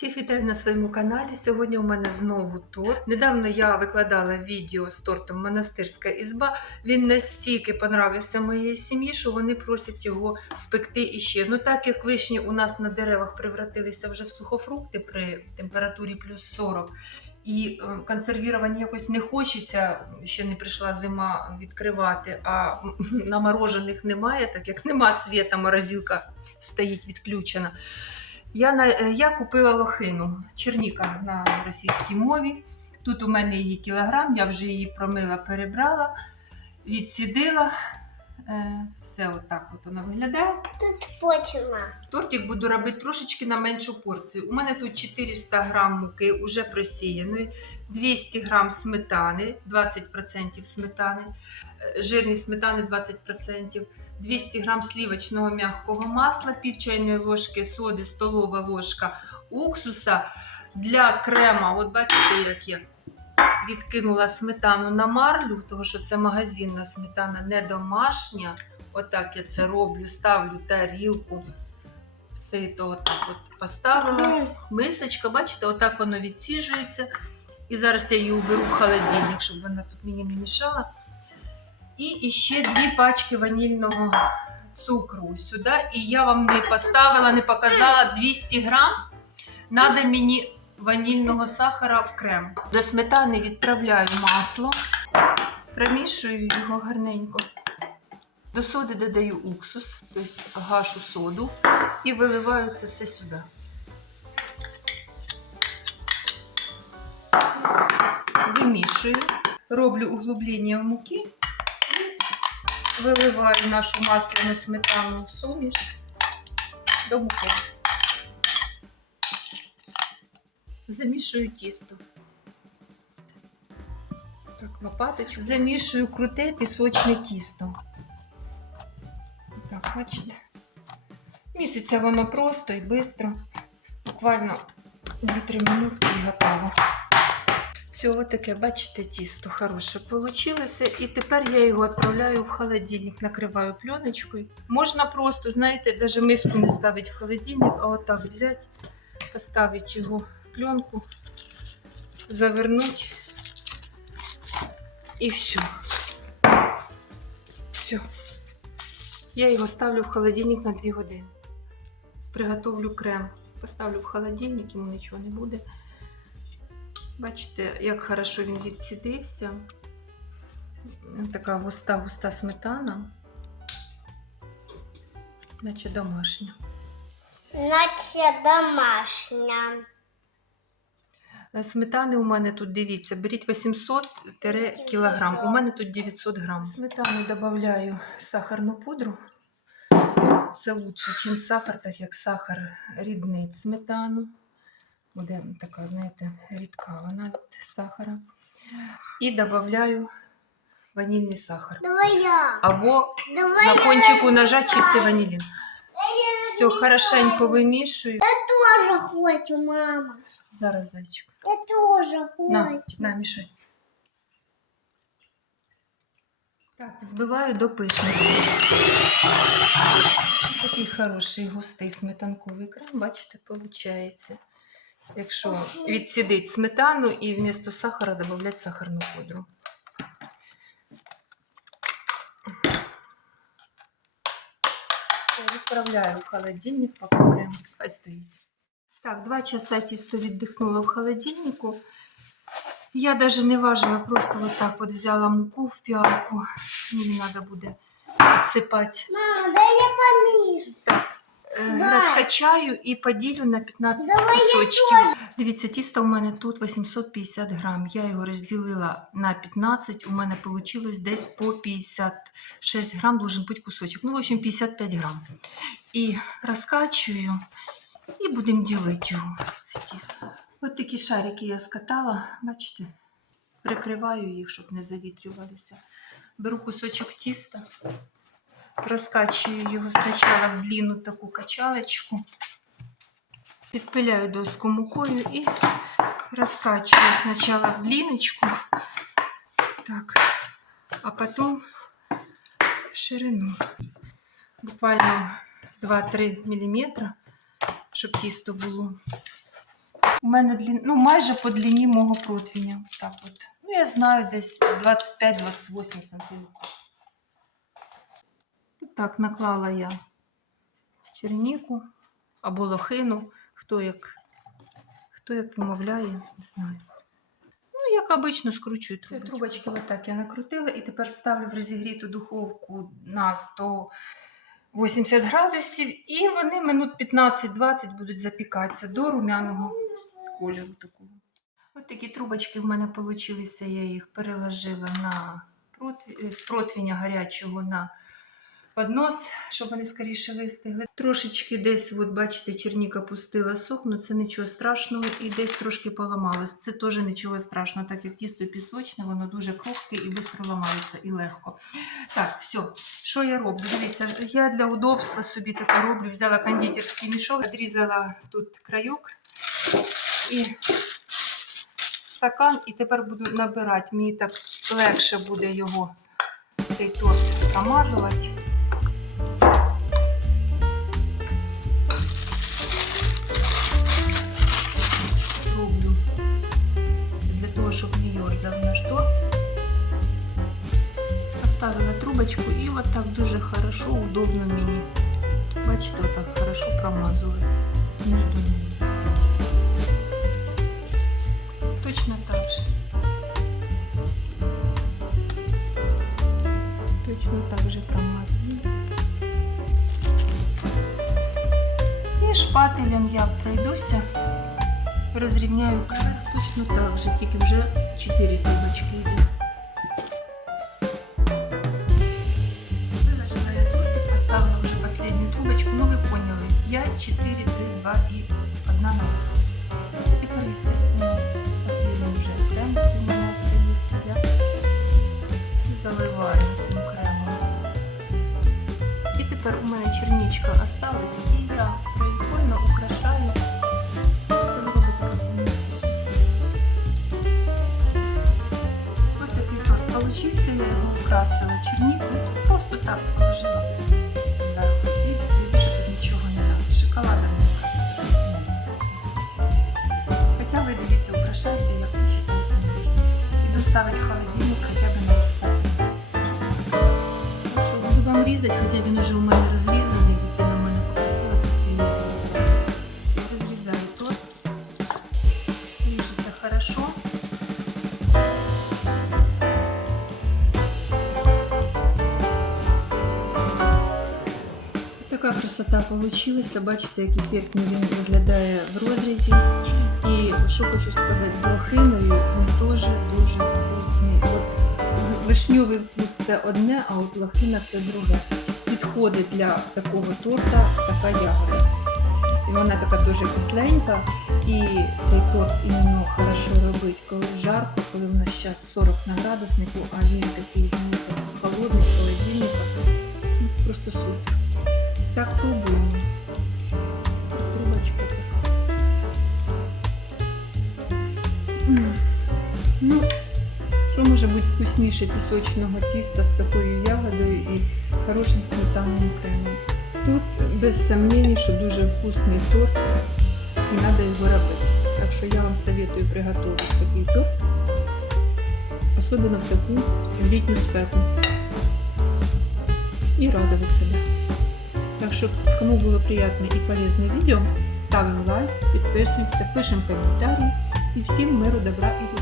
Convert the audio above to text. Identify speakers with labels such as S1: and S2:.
S1: Всіх вітаю на своєму каналі. Сьогодні у мене знову торт. Недавно я викладала відео з тортом Монастирська ізба. Він настільки понравився моїй сім'ї, що вони просять його спекти іще. Ну так як вишні у нас на деревах превратилися вже в сухофрукти при температурі плюс 40. І е, консервіровані якось не хочеться, ще не прийшла зима відкривати, а наморожених немає, так як нема світа, морозилка стоїть відключена. Я, на, е, я купила лохину, черніка на російській мові. Тут у мене її кілограм, я вже її промила, перебрала, відсідила. Е, все отак от воно виглядає.
S2: Тут почема.
S1: Тортик буду робити трошечки на меншу порцію. У мене тут 400 грам муки уже просіяної, 200 грам сметани, 20% сметани, е, жирність сметани 20%, 200 грам слівочного м'якого масла, пів чайної ложки соди, столова ложка уксуса. Для крема, от бачите, як я відкинула сметану на марлю, тому що це магазинна сметана, не домашня. Отак я це роблю, ставлю тарілку, все то отак от поставила. Мисочка, бачите, отак воно відсіжується. І зараз я її уберу в холодильник, щоб вона тут мені не мішала. І ще дві пачки ванільного цукру сюди. І я вам не поставила, не показала 200 грам. Надо мені ванільного сахара в крем. До сметани відправляю масло, промішую його гарненько. До соди додаю уксус, тобто гашу соду і виливаю це все сюди. Вимішую, роблю углублення в муки, виливаю нашу масляну сметану в суміш до муки. Замішую тісто. Так, лопаточку. Замішую круте пісочне тісто. Так, бачите. Місяця воно просто і швидко. Буквально 2-3 минутки і готово. Все, таке, бачите, тісто хороше вийшло. І тепер я його відправляю в холодильник, накриваю пленочкою. Можна просто, знаєте, навіть миску не ставити в холодильник, а отак взяти, поставити його в пленку, завернути і все. Все. Я його ставлю в холодильник на 2 години. Приготовлю крем. Поставлю в холодильник, йому нічого не буде. Бачите, як хорошо він відсідився. Така густа-густа сметана. Наче домашня.
S2: Наче домашня.
S1: Е, Сметани у мене тут, дивіться, беріть 800 кілограм. У мене тут 900 грам. Сметану додаю сахарну пудру. Це лучше, ніж сахар, так як сахар ріднить сметану. Буде така, знаєте, рідка вона від сахара. І додаю ванільний сахар.
S2: Давай я.
S1: Або
S2: Давай
S1: на кончику ножа чистий ванілін. Все хорошенько вимішую.
S2: Я тоже хочу, мама.
S1: Зараз зайчик.
S2: Я тоже
S1: На,
S2: хочу.
S1: на, мішай. Так, збиваю до пишності. Такий хороший густий сметанковий крем, бачите, виходить. Якщо відсідить сметану і вмісто сахара додати сахарну пудру. Відправляю в холодильник, поки крем хай стоїть. Так, два часа тісто віддихнуло в холодильнику. Я даже не важила, просто вот так вот взяла муку в піалку. Мені треба буде підсипати.
S2: Мама, дай я помішу.
S1: Так. Розкачаю і поділю на 15
S2: Давай
S1: кусочків. Дивіться, тісто у мене тут 850 грам. Я його розділила на 15, у мене вийшло десь по 56 грам, должен бути кусочок. Ну, в общем, 55 грам. І розкачую, і будемо ділити його. Це тісто. Ось такі шарики я скатала, бачите, прикриваю їх, щоб не завітрювалися. Беру кусочок тіста, розкачую його спочатку в длинну таку качалочку, підпиляю доску мукою і розкачую спочатку в длинночку, так, а потім в ширину. Буквально 2-3 мм, щоб тісто було. У мене длін... ну, майже по длині мого противня. Так от. Ну, я знаю, десь 25-28 см. Так, наклала я черніку або лохину, хто як, хто як вимовляє, не знаю. Ну, як обично, скручую трубочки. Трубочки отак я накрутила і тепер ставлю в розігріту духовку на 180 градусів, і вони минут 15-20 будуть запікатися до румяного кольору такого. Ось такі трубочки в мене вийшли, я їх переложила на противень, з противня гарячого на поднос, щоб вони скоріше вистигли. Трошечки десь, от бачите, черніка пустила сохнути, це нічого страшного, і десь трошки поламалось. Це теж нічого страшного, так як тісто пісочне, воно дуже крухке і швидко ламається і легко. Так, все, що я роблю? Дивіться, я для удобства собі таке роблю. Взяла кондитерський мішок, відрізала тут краюк і стакан, і тепер буду набирати. Мені так легше буде його цей торт промазувати. Поставила трубочку і от так дуже хорошо, удобно мені. Бачите, отак хорошо промазую між ними. Точно так же. Точно так же промазую. І шпателем я пройдуся, розрівняю край. Точно так же, тільки вже 4 трубочки йде. 4, 3, 2 и 1 нога. Теперь, естественно, последний уже крем у меня остается. Я заливаю этим кремом. І тепер у мене черничка осталась, і я красота получилася. Бачите, як ефектно він виглядає в розрізі. І що хочу сказати, з лохиною він теж дуже вкусний. От вишньовий вкус це одне, а от лохина це друге. Підходить для такого торта така ягода. І вона така дуже кисленька. І цей торт іменно хорошо робить, коли жарко, коли в нас зараз 40 на градуснику, а він такий холодний. Ну, Просто супер. Так пробуємо. Трубочка така. Ну, що може бути вкусніше пісочного тіста з такою ягодою і хорошим сметанним кремом. Тут без сомнений, що дуже вкусний торт і треба його робити. Так що я вам советую приготувати такий торт, особливо в таку літню спеку. І радувати себе. Так что, кому было приятно и полезное видео, ставим лайк, подписываемся, пишем комментарии. И всем миру, добра и любви.